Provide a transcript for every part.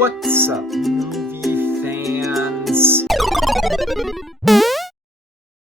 What's up, movie fans?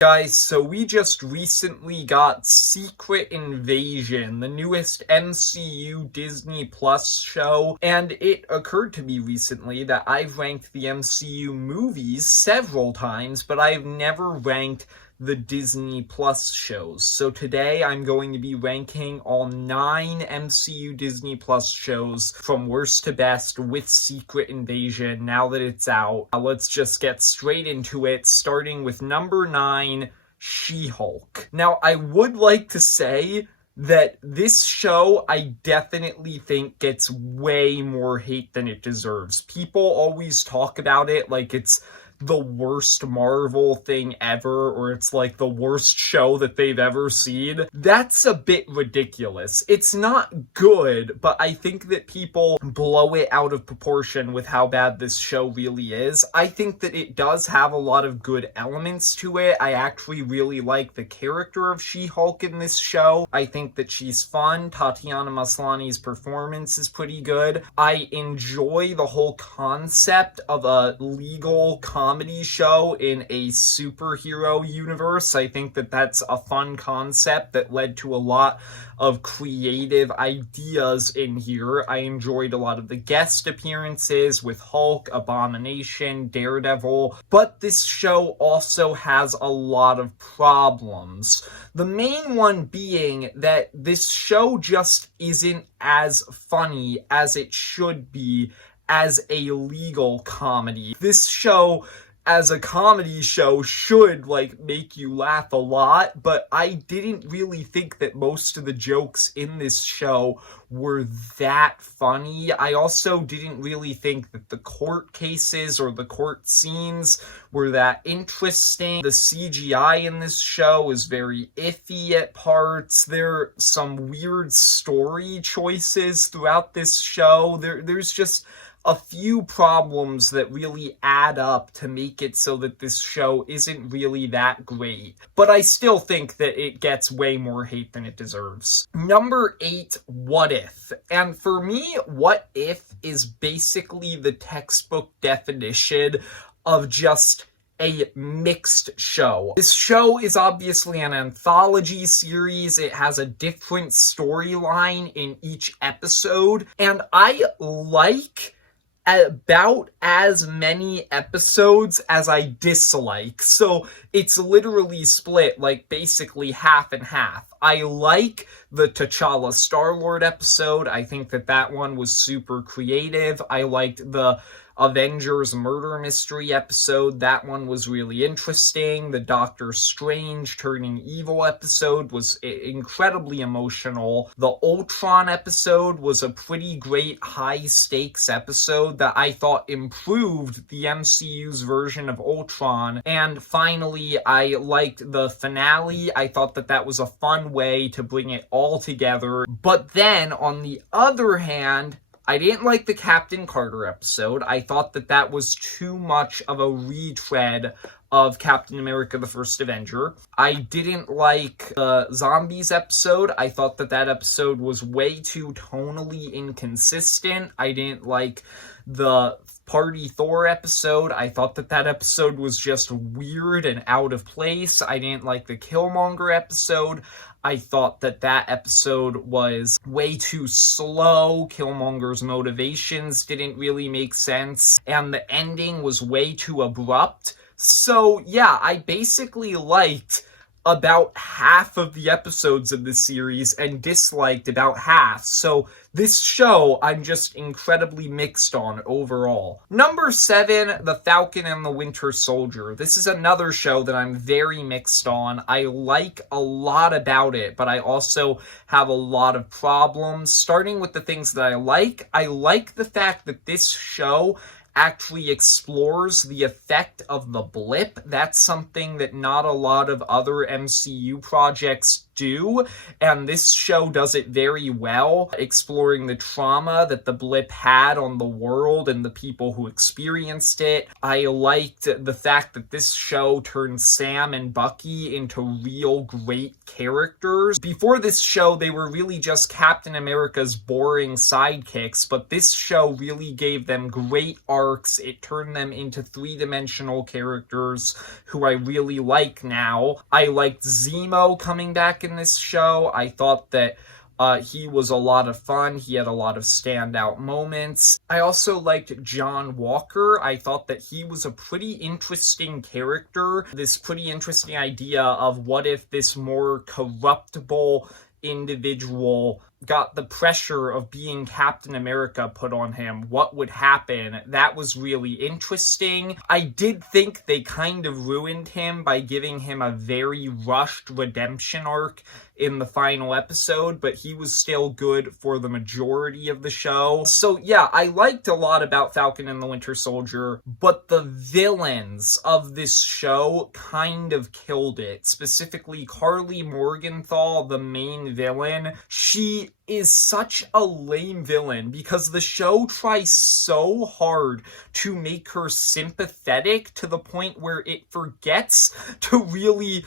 Guys, so we just recently got Secret Invasion, the newest MCU Disney Plus show, and it occurred to me recently that I've ranked the MCU movies several times, but I've never ranked the Disney Plus shows. So today I'm going to be ranking all 9 MCU Disney Plus shows from worst to best with Secret Invasion now that it's out. Let's just get straight into it, starting with number 9, She-Hulk. Now, I would like to say that this show, I definitely think, gets way more hate than it deserves. People always talk about it like it's the worst Marvel thing ever, or it's like the worst show that they've ever seen. That's a bit ridiculous. It's not good, but I think that people blow it out of proportion with how bad this show really is. I think that it does have a lot of good elements to it. I actually really like the character of She-Hulk in this show. I think that she's fun. Tatiana Maslany's performance is pretty good. I enjoy the whole concept of a legal comedy show in a superhero universe. I think that that's a fun concept that led to a lot of creative ideas in here. I enjoyed a lot of the guest appearances with Hulk, Abomination, Daredevil, but this show also has a lot of problems. The main one being that this show just isn't as funny as it should be as a legal comedy. This show, as a comedy show, should make you laugh a lot, but I didn't really think that most of the jokes in this show were that funny. I also didn't really think that the court cases or the court scenes were that interesting. The CGI in this show is very iffy at parts. There are some weird story choices throughout this show. There's just a few problems that really add up to make it so that this show isn't really that great. But I still think that it gets way more hate than it deserves. Number 8, What If? And for me, What If is basically the textbook definition of just a mixed show. This show is obviously an anthology series. It has a different storyline in each episode, and I like about as many episodes as I dislike. So it's literally split basically half and half. I like the T'Challa Star-Lord episode. I think that one was super creative. I liked the Avengers Murder Mystery episode. That one was really interesting. The Doctor Strange turning evil episode was incredibly emotional. The Ultron episode was a pretty great high-stakes episode that I thought improved the MCU's version of Ultron. And finally, I liked the finale. I thought that was a fun way to bring it all together. But then, on the other hand, I didn't like the Captain Carter episode. I thought that was too much of a retread of Captain America: The First Avenger. I didn't like the Zombies episode. I thought that episode was way too tonally inconsistent. I didn't like the Party Thor episode. I thought that episode was just weird and out of place. I didn't like the Killmonger episode. I thought that episode was way too slow. Killmonger's motivations didn't really make sense, and the ending was way too abrupt. So yeah, I basically liked about half of the episodes of this series and disliked about half. So this show, I'm just incredibly mixed on overall. Number 7, The Falcon and the Winter Soldier. This is another show that I'm very mixed on. I like a lot about it, but I also have a lot of problems. Starting with the things that I like the fact that this show actually explores the effect of the blip. That's something that not a lot of other MCU projects do, and this show does it very well, exploring the trauma that the blip had on the world and the people who experienced it. I liked the fact that this show turned Sam and Bucky into real great characters. Before this show, they were really just Captain America's boring sidekicks, but this show really gave them great arcs. It turned them into three-dimensional characters who I really like now. I liked Zemo coming back in this show. I thought that he was a lot of fun. He had a lot of standout moments. I also liked John Walker. I thought that he was a pretty interesting character. This pretty interesting idea of what if this more corruptible individual got the pressure of being Captain America put on him, what would happen? That was really interesting. I did think they kind of ruined him by giving him a very rushed redemption arc in the final episode, but he was still good for the majority of the show. So yeah, I liked a lot about Falcon and the Winter Soldier, but the villains of this show kind of killed it. Specifically, Carly Morgenthau, the main villain, she is such a lame villain because the show tries so hard to make her sympathetic to the point where it forgets to really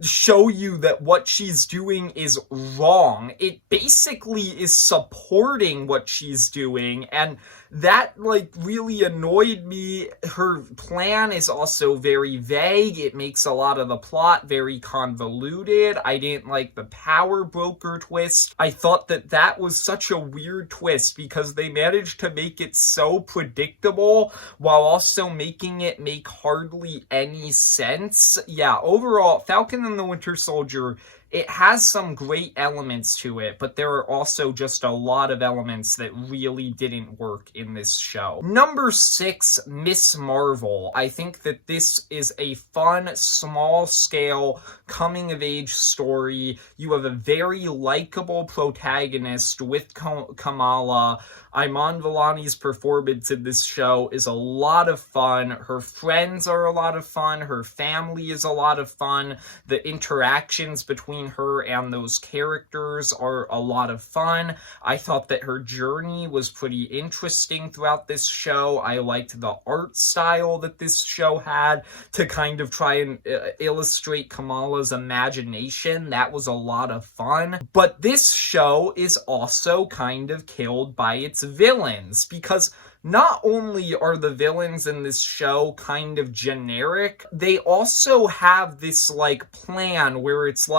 show you that what she's doing is wrong. It basically is supporting what she's doing, and that really annoyed me. Her plan is also very vague. It makes a lot of the plot very convoluted. I didn't like the power broker twist. I thought that that was such a weird twist because they managed to make it so predictable while also making it make hardly any sense. Yeah, overall, Falcon and the Winter Soldier, it has some great elements to it, but there are also just a lot of elements that really didn't work in this show. Number 6, Miss Marvel. I think that this is a fun, small-scale, coming-of-age story. You have a very likable protagonist with Kamala. Iman Vellani's performance in this show is a lot of fun. Her friends are a lot of fun. Her family is a lot of fun. The interactions between her and those characters are a lot of fun. I thought that her journey was pretty interesting throughout this show. I liked the art style that this show had to kind of try and illustrate Kamala's imagination. That was a lot of fun. But this show is also kind of killed by its villains, because not only are the villains in this show kind of generic, they also have this plan where it's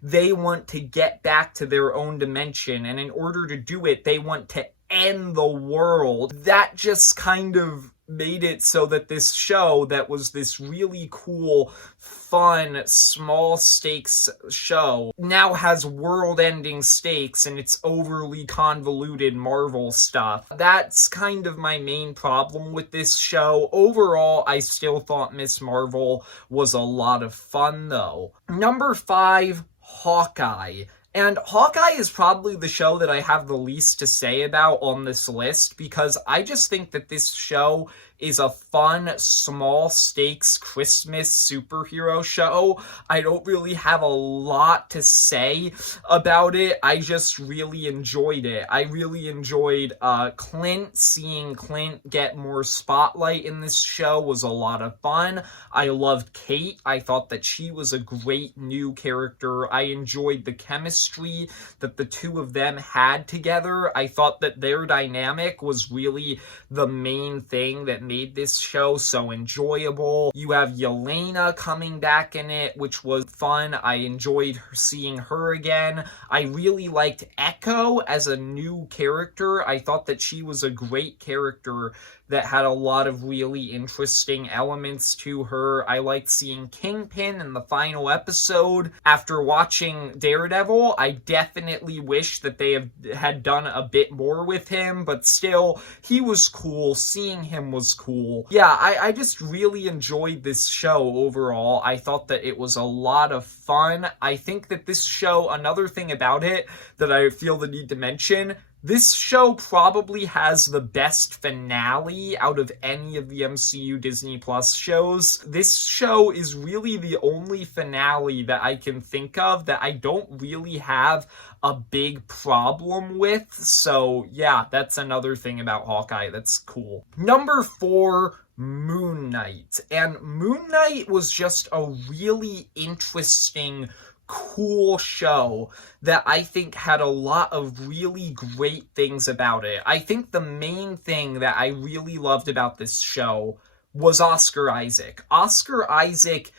they want to get back to their own dimension, and in order to do it, they want to end the world. That just kind of made it so that this show that was this really cool, fun, small stakes show now has world-ending stakes and it's overly convoluted Marvel stuff. That's kind of my main problem with this show. Overall, I still thought Miss Marvel was a lot of fun though. Number 5, Hawkeye. And Hawkeye is probably the show that I have the least to say about on this list, because I just think that this show is a fun, small-stakes Christmas superhero show. I don't really have a lot to say about it. I just really enjoyed it. I really enjoyed Clint. Seeing Clint get more spotlight in this show was a lot of fun. I loved Kate. I thought that she was a great new character. I enjoyed the chemistry that the two of them had together. I thought that their dynamic was really the main thing that made this show so enjoyable. You have Yelena coming back in it, which was fun. I enjoyed seeing her again. I really liked Echo as a new character. I thought that she was a great character that had a lot of really interesting elements to her. I liked seeing Kingpin in the final episode. After watching Daredevil, I definitely wish that they had done a bit more with him, but still, he was cool. Seeing him was cool. Yeah, I just really enjoyed this show overall. I thought that it was a lot of fun. I think that this show, another thing about it that I feel the need to mention, This show probably has the best finale out of any of the MCU Disney Plus shows. This show is really the only finale that I can think of that I don't really have a big problem with. So yeah, that's another thing about Hawkeye that's cool. Number 4, Moon Knight. And Moon Knight was just a really interesting, cool show that I think had a lot of really great things about it. I think the main thing that I really loved about this show was Oscar Isaac. Oscar Isaac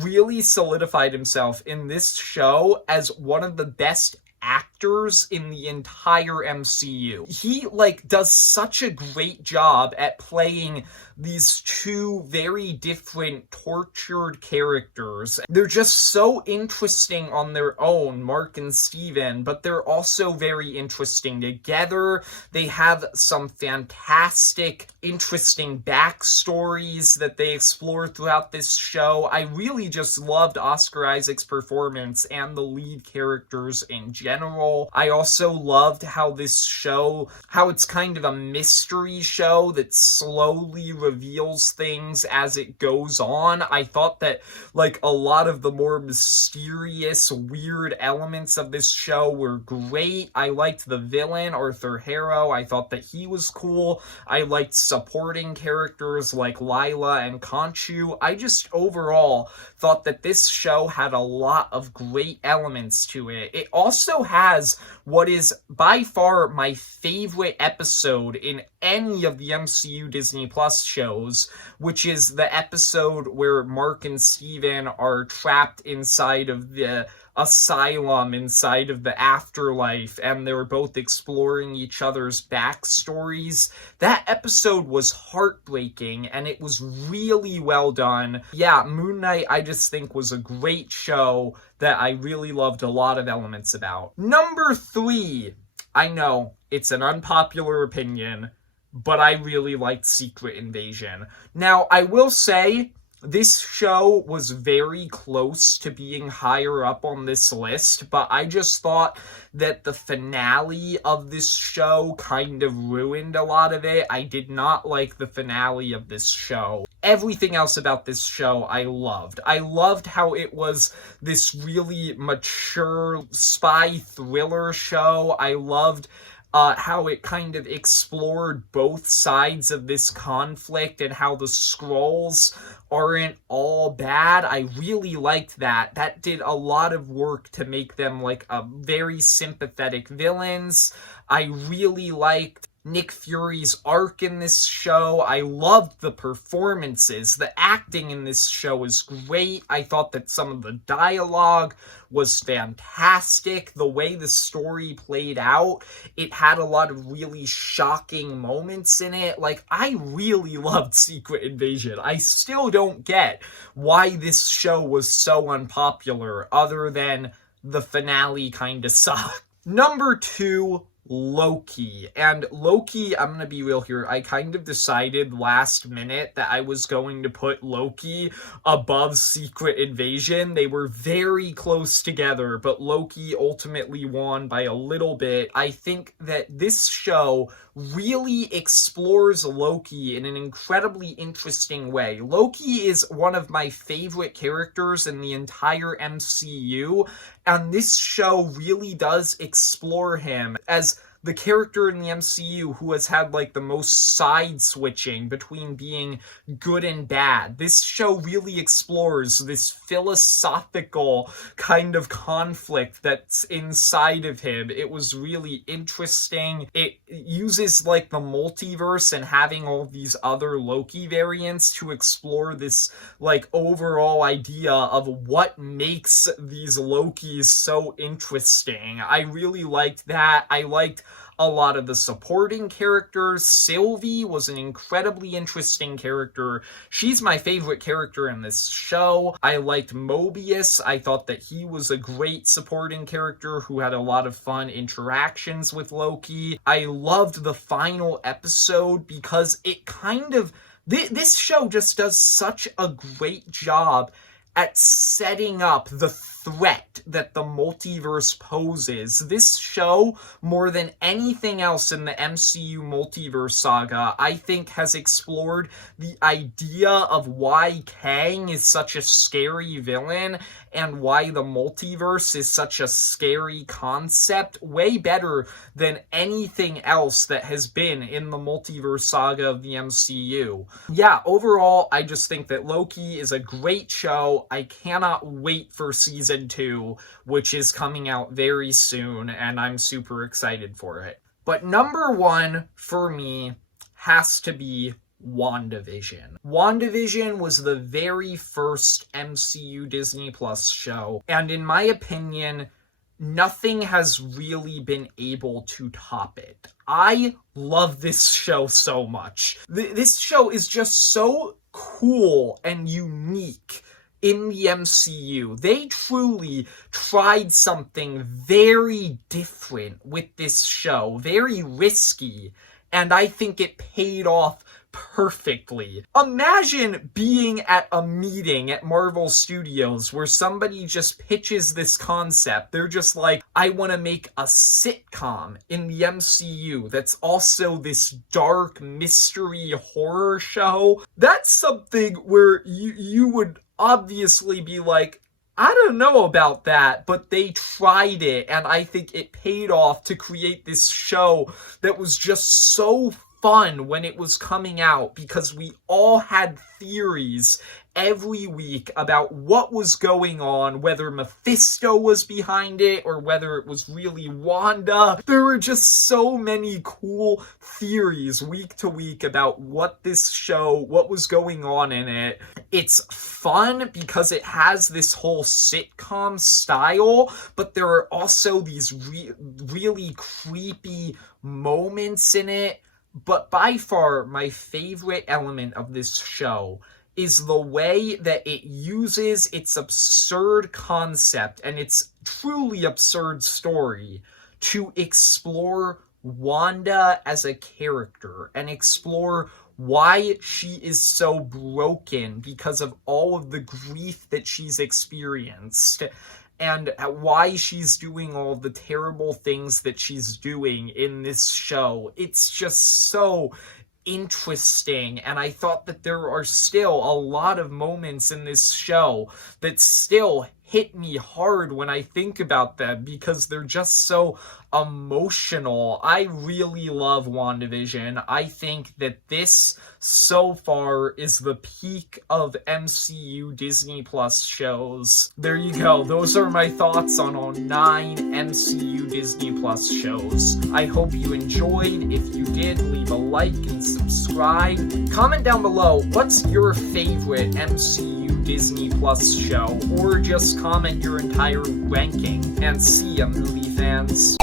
really solidified himself in this show as one of the best actors in the entire MCU. He does such a great job at playing these two very different tortured characters. They're just so interesting on their own, Mark and Steven, but they're also very interesting together. They have some fantastic, interesting backstories that they explore throughout this show. I really just loved Oscar Isaac's performance and the lead characters in general. I also loved how this show, how it's kind of a mystery show that slowly reveals things as it goes on. I thought that a lot of the more mysterious, weird elements of this show were great. I liked the villain, Arthur Harrow. I thought that he was cool. I liked supporting characters like Lila and Khonshu. I just overall thought that this show had a lot of great elements to it. It also has what is by far my favorite episode in any of the MCU Disney Plus shows, which is the episode where Mark and Steven are trapped inside of the asylum, inside of the afterlife, and they're both exploring each other's backstories. That episode was heartbreaking, and it was really well done. Yeah, Moon Knight, I just think, was a great show that I really loved a lot of elements about. Number 3, I know, it's an unpopular opinion, but I really liked Secret Invasion. Now, I will say, this show was very close to being higher up on this list, but I just thought that the finale of this show kind of ruined a lot of it. I did not like the finale of this show. Everything else about this show I loved. I loved how it was this really mature spy thriller show. I loved how it kind of explored both sides of this conflict and how the Skrulls aren't all bad. I really liked that. That did a lot of work to make them a very sympathetic villains. I really liked Nick Fury's arc in this show. I loved the performances. The acting in this show is great. I thought that some of the dialogue was fantastic. The way the story played out, it had a lot of really shocking moments in it. I really loved Secret Invasion. I still don't get why this show was so unpopular, other than the finale kind of sucked. Number 2, Loki. And Loki, I'm gonna be real here, I kind of decided last minute that I was going to put Loki above Secret Invasion. They were very close together, but Loki ultimately won by a little bit. I think that this show really explores Loki in an incredibly interesting way. Loki is one of my favorite characters in the entire MCU, and this show really does explore him as the character in the MCU who has had the most side switching between being good and bad. This show really explores this philosophical kind of conflict that's inside of him. It was really interesting. It uses the multiverse and having all these other Loki variants to explore this overall idea of what makes these Lokis so interesting. I really liked that. I liked a lot of the supporting characters. Sylvie was an incredibly interesting character. She's my favorite character in this show. I liked Mobius. I thought that he was a great supporting character who had a lot of fun interactions with Loki. I loved the final episode because it kind of... This show just does such a great job at setting up the threat that the multiverse poses. This show, more than anything else in the MCU multiverse saga, I think has explored the idea of why Kang is such a scary villain and why the multiverse is such a scary concept way better than anything else that has been in the multiverse saga of the MCU. Yeah, overall, I just think that Loki is a great show. I cannot wait for season 2, which is coming out very soon, and I'm super excited for it. But number 1 for me has to be WandaVision. WandaVision was the very first MCU Disney Plus show, and in my opinion, nothing has really been able to top it. I love this show so much. This show is just so cool and unique in the MCU. They truly tried something very different with this show, very risky, and I think it paid off perfectly. Imagine being at a meeting at Marvel Studios where somebody just pitches this concept. They're just like, I want to make a sitcom in the MCU that's also this dark mystery horror show. That's something where you would obviously be like, I don't know about that, but they tried it, and I think it paid off to create this show that was just so fun when it was coming out, because we all had theories every week about what was going on, whether Mephisto was behind it or whether it was really Wanda. There were just so many cool theories week to week about what this show, what was going on in it. It's fun because it has this whole sitcom style, but there are also these really creepy moments in it. But by far, my favorite element of this show is the way that it uses its absurd concept and its truly absurd story to explore Wanda as a character and explore why she is so broken because of all of the grief that she's experienced, and why she's doing all the terrible things that she's doing in this show. It's just so interesting, and I thought that there are still a lot of moments in this show that still hit me hard when I think about them because they're just so emotional. I really love WandaVision. I think that this so far is the peak of MCU Disney Plus shows. There you go. Those are my thoughts on all 9 MCU Disney Plus shows. I hope you enjoyed. If you did, leave a like and subscribe. Comment down below, what's your favorite MCU Disney Plus show, or just comment your entire ranking. And see ya, movie fans.